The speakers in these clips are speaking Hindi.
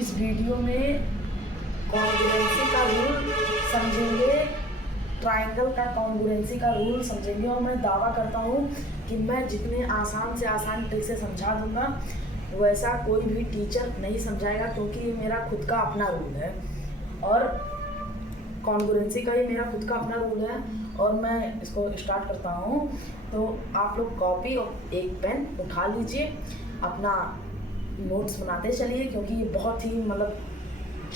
इस वीडियो में कॉन्ग्रुएंसी का रूल समझेंगे, ट्राइंगल का कॉन्ग्रुएंसी का रूल समझेंगे। और मैं दावा करता हूँ कि मैं जितने आसान से आसान ट्रिक से समझा दूँगा वैसा कोई भी टीचर नहीं समझाएगा, क्योंकि ये मेरा खुद का अपना रूल है और कॉन्ग्रुएंसी का ये मेरा खुद का अपना रूल है। और मैं इसको स्टार्ट करता हूँ। तो आप लोग कॉपी और एक पेन उठा लीजिए, अपना नोट्स बनाते चलिए, क्योंकि ये बहुत ही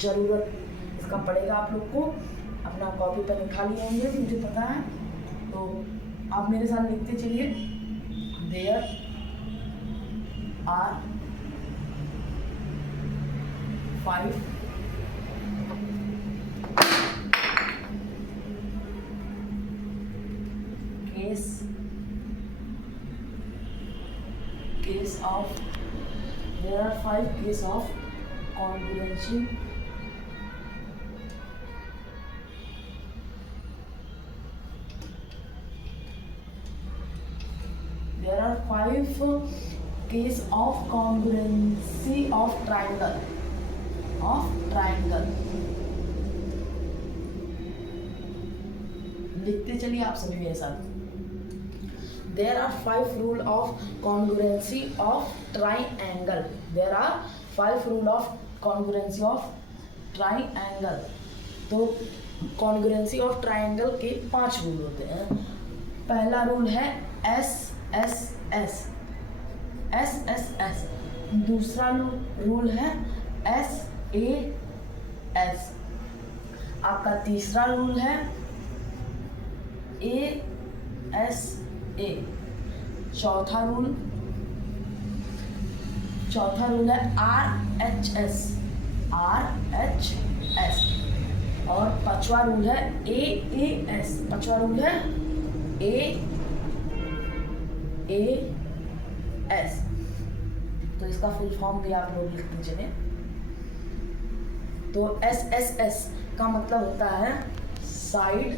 ज़रूरत इसका पड़ेगा आप लोग को। अपना कॉपी पेन उठा लिए होंगे, मुझे पता है, तो आप मेरे साथ लिखते चलिए। There are 5 case of there are 5 cases of congruency there are 5 cases of congruency of triangle लिखते चलिए आप सभी मेरे साथ। There are 5 rule of congruency of triangle. There are 5 rule of congruency of triangle. तो congruency of triangle के 5 रूल होते हैं। पहला रूल है SSS। दूसरा रूल है SAS। आपका तीसरा रूल है ASA। चौथा रूल है RHS। और पांचवा रूल है AAS। AAS। तो इसका फुल फॉर्म भी आप लोग लिखते चले। तो SSS का मतलब होता है साइड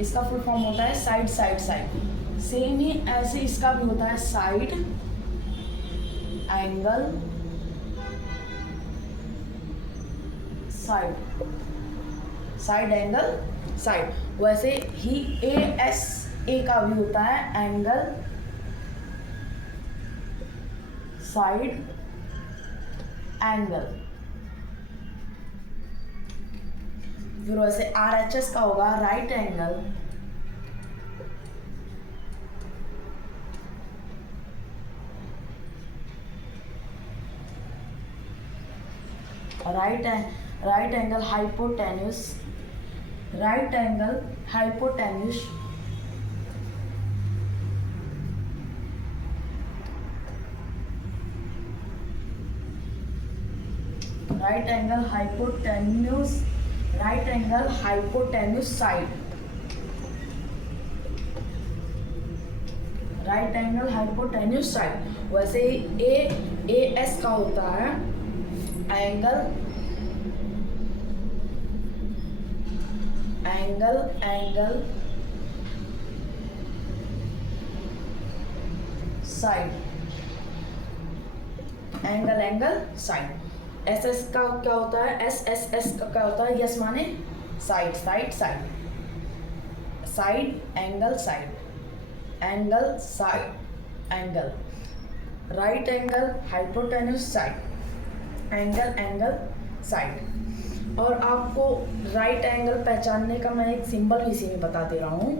इसका फुल फॉर्म होता है साइड। सेम ही ऐसे इसका भी होता है साइड एंगल साइड। वैसे ही ASA का भी होता है एंगल साइड एंगल। फिर वैसे RHS का होगा right angle right angle hypotenuse. Right angle hypotenuse side. Right angle hypotenuse side. वैसे ही AS का होता है एंगल साइड। SS का क्या होता है? SSS का क्या होता है? यस माने side angle. Right angle hypotenuse side angle side. और आपको राइट एंगल पहचानने का मैं एक सिंबल भी इसी में बता दे रहा हूँ।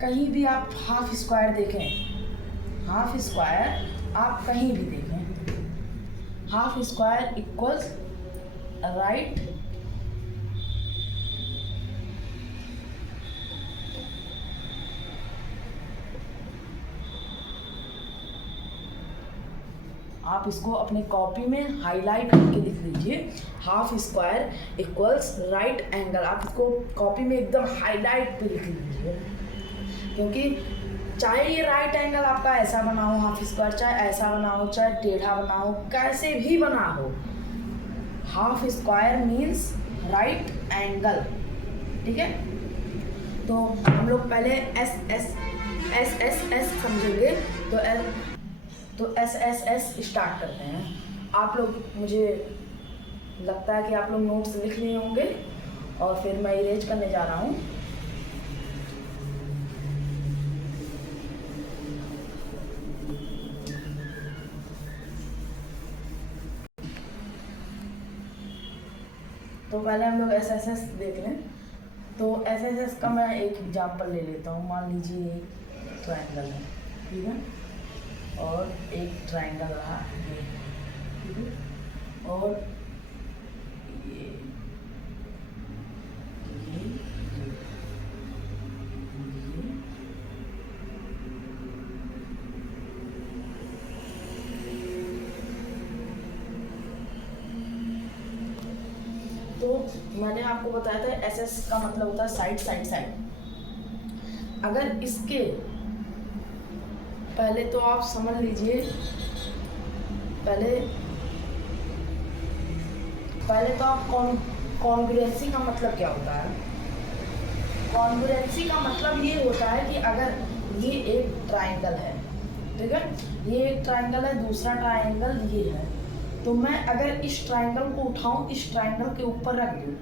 कहीं भी आप हाफ स्क्वायर देखें, हाफ स्क्वायर आप कहीं भी देखें, हाफ स्क्वायर इक्वल्स राइट आप इसको अपने कॉपी में हाईलाइट करके लिख लीजिए। Half square equals right angle. आप इसको कॉपी में एकदम हाईलाइट पे लिख लीजिए, क्योंकि चाहे ये राइट एंगल आपका ऐसा बना हो हाफ स्क्वायर, चाहे ऐसा बना हो, चाहे टेढ़ा बना हो, कैसे भी बना हो, half square means right angle, ठीक है। तो हम लोग पहले एस समझेंगे। तो एस स्टार्ट करते हैं। आप लोग, मुझे लगता है कि आप लोग नोट्स लिख लिए होंगे और फिर मैं इरेज करने जा रहा हूँ। तो पहले हम लोग एस देख लें। तो एस का मैं एक एग्जांपल ले लेता हूँ। मान लीजिए एक ट्रायंगल है, ठीक है, और एक ट्रायंगल रहा ये, ठीक है, और ये तो मैंने आपको बताया था एस का मतलब होता है साइड साइड साइड। अगर इसके पहले तो आप समझ लीजिए, पहले तो आप कॉन्ग्रुएंसी का मतलब क्या होता है। कॉन्ग्रुएंसी का मतलब ये होता है कि अगर ये एक ट्रायंगल है, ठीक है, ये एक ट्रायंगल है, दूसरा ट्रायंगल ये है, तो मैं अगर इस ट्रायंगल को उठाऊं, इस ट्रायंगल के ऊपर रख दूं,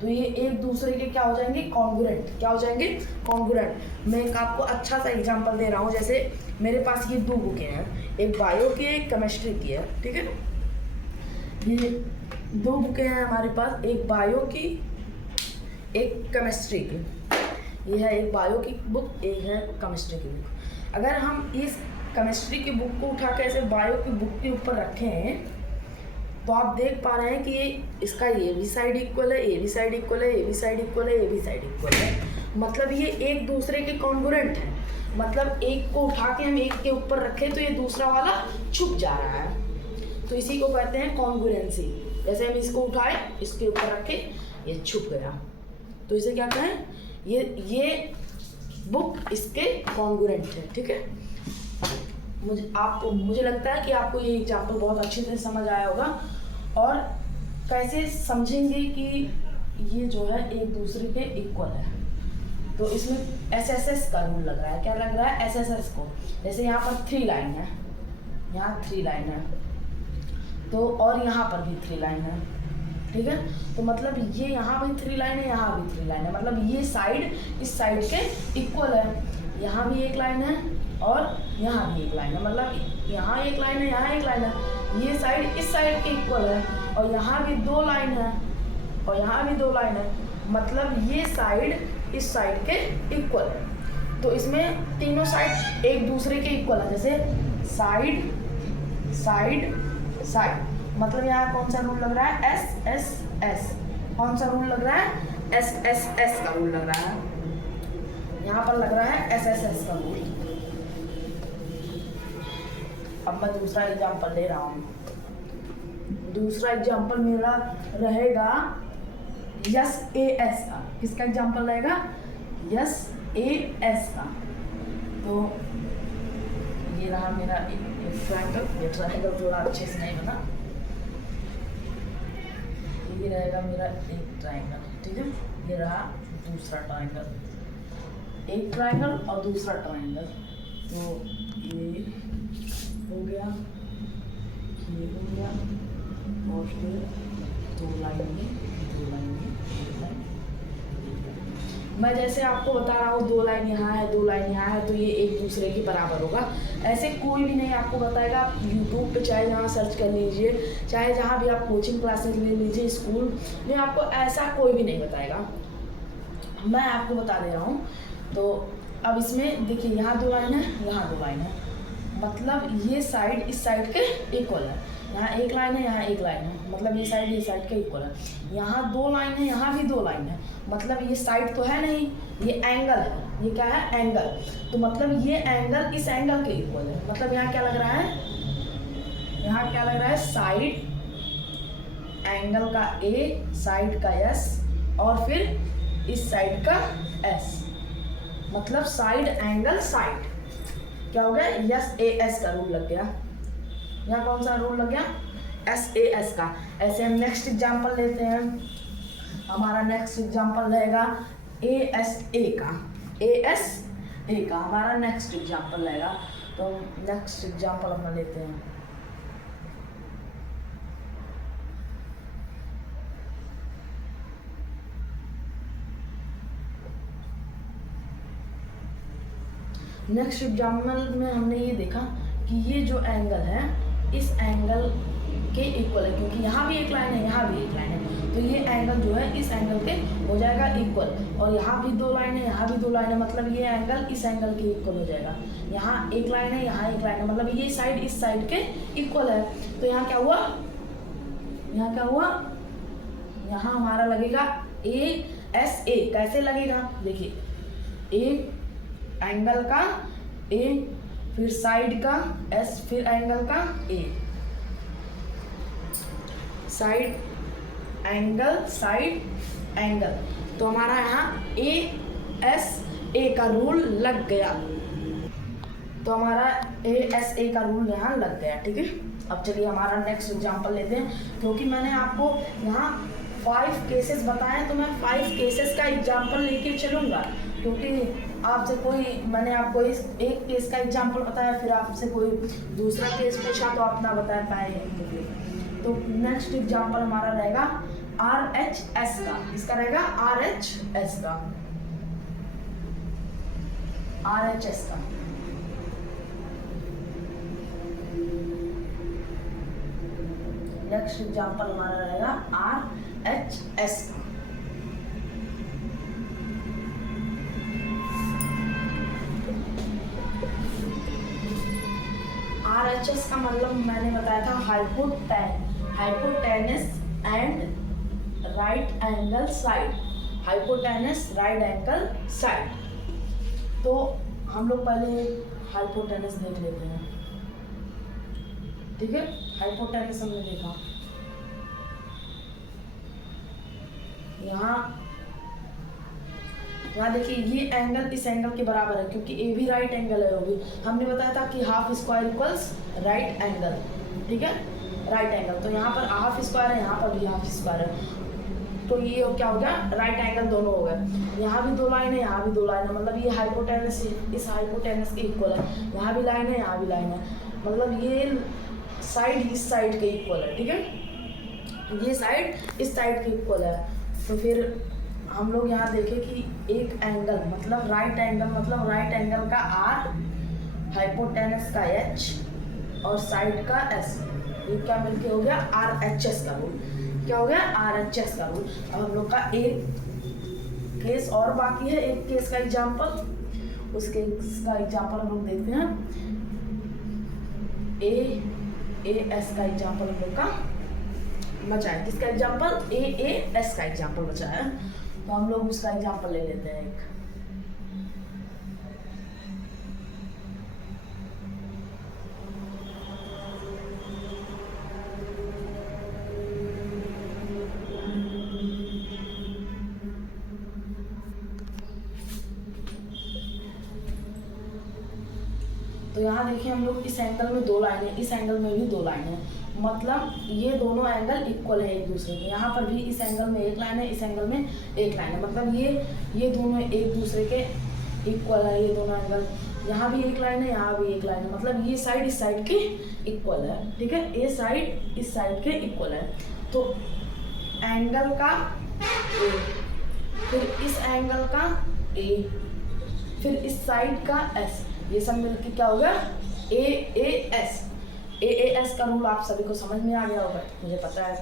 तो ये एक दूसरे के क्या हो जाएंगे, कॉन्ग्रुएंट। क्या हो जाएंगे, कॉन्ग्रुएंट। मैं एक आपको अच्छा सा एग्जांपल दे रहा हूँ। जैसे मेरे पास ये 2 बुकें हैं, एक बायो की एक केमिस्ट्री की है, ठीक है। ये 2 बुकें हैं हमारे पास, एक बायो की एक केमिस्ट्री की। ये है एक बायो की बुक, एक है केमिस्ट्री की बुक। अगर हम इस केमिस्ट्री की बुक को उठा के ऐसे बायो की बुक के ऊपर रखें, तो आप देख पा रहे हैं कि ये इसका ये भी साइड इक्वल है, ये भी साइड इक्वल है, ये भी साइड इक्वल है, ये भी साइड इक्वल है। मतलब ये एक दूसरे के कॉन्ग्रुएंट है। मतलब एक को उठा के हम एक के ऊपर रखें तो ये दूसरा वाला छुप जा रहा है, तो इसी को कहते हैं कॉन्ग्रुएंसी। जैसे हम इसको उठाए, इसके ऊपर रखे, ये छुप गया, तो इसे क्या कहें, ये बुक इसके कॉन्ग्रुएंट है, ठीक है। मुझे लगता है कि आपको ये एग्जाम्पल बहुत अच्छे से समझ आया होगा। और कैसे समझेंगे कि ये जो है एक दूसरे के इक्वल है, तो इसमें एस का रूल लग रहा है। क्या लग रहा है, एस को। जैसे यहाँ पर 3 लाइन है, यहाँ 3 लाइन है, तो और यहाँ पर भी 3 लाइन है, ठीक है। तो मतलब ये यहाँ भी 3 लाइन है, यहाँ भी 3 लाइन है, मतलब ये साइड इस साइड के इक्वल है। यहाँ भी एक लाइन है और यहाँ भी एक लाइन है, मतलब यहाँ एक लाइन है, यहाँ एक लाइन है। ये साइड इस साइड के इक्वल है, और यहाँ भी 2 लाइन है, और यहाँ भी 2 लाइन है, मतलब ये साइड इस साइड के इक्वल है। तो इसमें तीनों साइड एक दूसरे के इक्वल है। जैसे साइड साइड साइड, मतलब यहाँ कौन सा रूल लग रहा है, एस। कौन सा रूल लग रहा है, एस का रूल लग रहा है। यहाँ पर लग रहा है एस का रूल। अब मैं दूसरा एग्जांपल ले रहा हूँ। दूसरा एग्जांपल मेरा रहेगा यस ए एस का। किसका एग्जांपल रहेगा, यस ए एस का। तो ये रहा मेरा एक ट्रायंगल। ये ट्रायंगल थोड़ा अच्छे से नहीं बना, ये रहेगा मेरा एक ट्रायंगल, ठीक है। ये रहा दूसरा ट्रायंगल, एक ट्रायंगल और दूसरा ट्रायंगल। तो ये हो गया, ये हो गया, और फिर 2 लाइन में, 2 लाइन में, 2 लाइन। मैं जैसे आपको बता रहा हूँ 2 लाइन यहाँ है, 2 लाइन यहाँ है, तो ये एक दूसरे के बराबर होगा। ऐसे कोई भी नहीं आपको बताएगा। आप यूट्यूब पे चाहे जहाँ सर्च कर लीजिए, चाहे जहाँ भी आप कोचिंग क्लासेस ले लीजिए, स्कूल में, आपको ऐसा कोई भी नहीं बताएगा। मैं आपको बता दे रहा हूँ। तो अब इसमें देखिए, यहाँ 2 लाइन है, यहाँ 2 लाइन है, मतलब ये साइड इस साइड के इक्वल है। यहाँ एक लाइन है, यहाँ एक लाइन है, मतलब ये साइड के इक्वल है। यहाँ 2 लाइन है, यहाँ भी 2 लाइन है, मतलब ये साइड तो है नहीं, ये एंगल है। ये क्या है, एंगल। तो मतलब ये एंगल इस एंगल के इक्वल है। मतलब यहाँ क्या लग रहा है, यहाँ क्या लग रहा है, साइड एंगल का ए, साइड का एस, और फिर इस साइड का एस, मतलब साइड एंगल साइड। क्या हो गया, यस ए एस का रूल लग गया। यहाँ कौन सा रूल लग गया, SAS का। ऐसे हम नेक्स्ट एग्जांपल लेते हैं, हमारा नेक्स्ट एग्जांपल रहेगा ASA का। ASA का हमारा नेक्स्ट एग्जांपल रहेगा। तो नेक्स्ट एग्जांपल हम लेते हैं, नेक्स्ट एग्जाम्पल में हमने ये देखा कि ये जो एंगल है इस एंगल के इक्वल है, क्योंकि यहाँ भी एक लाइन है, यहाँ भी एक लाइन है, तो ये एंगल जो है इस एंगल के हो जाएगा इक्वल। और यहाँ भी दो लाइन है, यहाँ भी दो लाइन है, मतलब ये एंगल इस एंगल के इक्वल हो जाएगा। यहाँ एक लाइन है, यहाँ एक लाइन है, मतलब ये साइड इस साइड के इक्वल है। तो यहाँ क्या हुआ, यहाँ क्या हुआ, यहाँ हमारा लगेगा ASA। कैसे लगेगा, देखिए एक एंगल का A, फिर साइड का S, फिर एंगल का A, side angle, side angle. तो हमारा यहाँ ASA का रूल लग गया, तो हमारा ASA का रूल यहाँ लग गया। ठीक है, अब चलिए हमारा नेक्स्ट एग्जांपल लेते हैं। क्योंकि मैंने आपको यहाँ 5 केसेस बताए, तो मैं 5 केसेस का एग्जांपल लेके चलूँगा, क्योंकि आपसे कोई, मैंने आपको इस एक केस का एग्जांपल बताया, फिर आपसे कोई दूसरा केस पूछा तो अपना बता पाए। तो नेक्स्ट एग्जांपल हमारा रहेगा RHS का। इसका रहेगा RHS का, RHS का। नेक्स्ट एग्जांपल हमारा रहेगा RHS का। RHS का मतलब मैंने बताया था hypotenuse and right angle side, hypotenuse right angle side. तो हम लोग पहले हाइपोटेनस देख लेते हैं। ठीक है, हाइपोटेनस हमने देखा, यहाँ देखिए ये एंगल इस एंगल के बराबर है, क्योंकि ए भी राइट एंगल है। वो भी हमने बताया था कि half square equals right angle. ठीक है, राइट एंगल, तो यहाँ पर हाफ स्क्वायर है, यहाँ पर भी हाफ स्क्वायर है, तो ये क्या हो गया, राइट एंगल दोनों हो गए। यहाँ भी दो लाइन है, यहाँ भी दो लाइन है, मतलब ये हाइपोटेनस इस हाइपोटेनस के इक्वल है। यहाँ भी लाइन है, यहाँ भी लाइन है, मतलब ये साइड इस साइड के इक्वल है। ठीक है, ये साइड इस साइड के इक्वल है। तो फिर हम लोग यहाँ देखें कि एक एंगल मतलब राइट एंगल, मतलब राइट एंगल का R, हाइपोटेनस का H और साइड का S, ये क्या मिलके हो गया RHS का रूल। क्या हो गया, RHS का रूल। अब हम लोग का एक केस और बाकी है, एक केस का एग्जांपल, उस केस का एग्जांपल हम लोग देखते हैं। AS का एग्जांपल हम लोग का बचा है। किसका एग्जांपल, AS का एग्जांपल बचा है, तो हम लोग उसका एग्जांपल ले लेते हैं एक। तो यहाँ देखिए हम लोग इस एंगल में दो लाइन है, इस एंगल में भी दो लाइन है, मतलब ये दोनों एंगल इक्वल है एक दूसरे के। यहाँ पर भी इस एंगल में एक लाइन है, इस एंगल में एक लाइन है, मतलब ये दोनों एक दूसरे के इक्वल है, ये दोनों एंगल। यहाँ भी एक लाइन है, यहाँ भी एक लाइन है, मतलब ये साइड इस साइड के इक्वल है। ठीक है, ये साइड इस साइड के इक्वल है। तो एंगल का A, फिर इस एंगल का A, फिर इस साइड का S, ये सब मिलकर क्या होगा AAS। AAS का रूल आप सभी को समझ में आ गया होगा, मुझे पता है।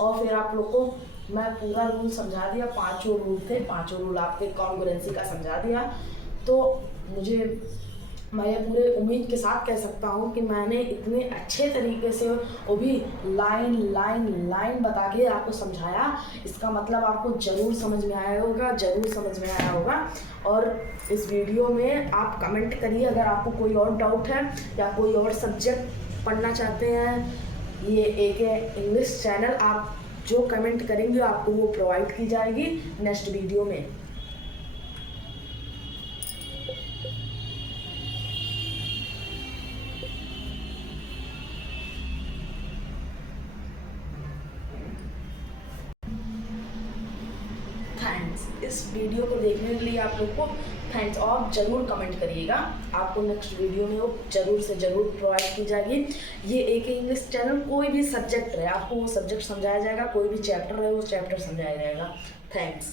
और फिर आप लोग को मैं पूरा रूल समझा दिया, पांचों रूल थे, पांचों रूल आपके कॉन्ग्रुएंसी का समझा दिया। तो मैं ये पूरे उम्मीद के साथ कह सकता हूँ कि मैंने इतने अच्छे तरीके से वो भी लाइन लाइन लाइन बता के आपको समझाया, इसका मतलब आपको ज़रूर समझ में आया होगा, ज़रूर समझ में आया होगा। और इस वीडियो में आप कमेंट करिए अगर आपको कोई और डाउट है या कोई और सब्जेक्ट पढ़ना चाहते हैं। ये एक इंग्लिश चैनल, आप जो कमेंट करेंगे आपको वो प्रोवाइड की जाएगी नेक्स्ट वीडियो में। थैंक्स। इस वीडियो को देखने के लिए आप लोग को थैंक्स, और ज़रूर कमेंट करिएगा, आपको नेक्स्ट वीडियो में वो ज़रूर से ज़रूर प्रोवाइड की जाएगी। ये एक इंग्लिश चैनल, कोई भी सब्जेक्ट रहे आपको वो सब्जेक्ट समझाया जाएगा, कोई भी चैप्टर रहे वो चैप्टर समझाया जाएगा। थैंक्स।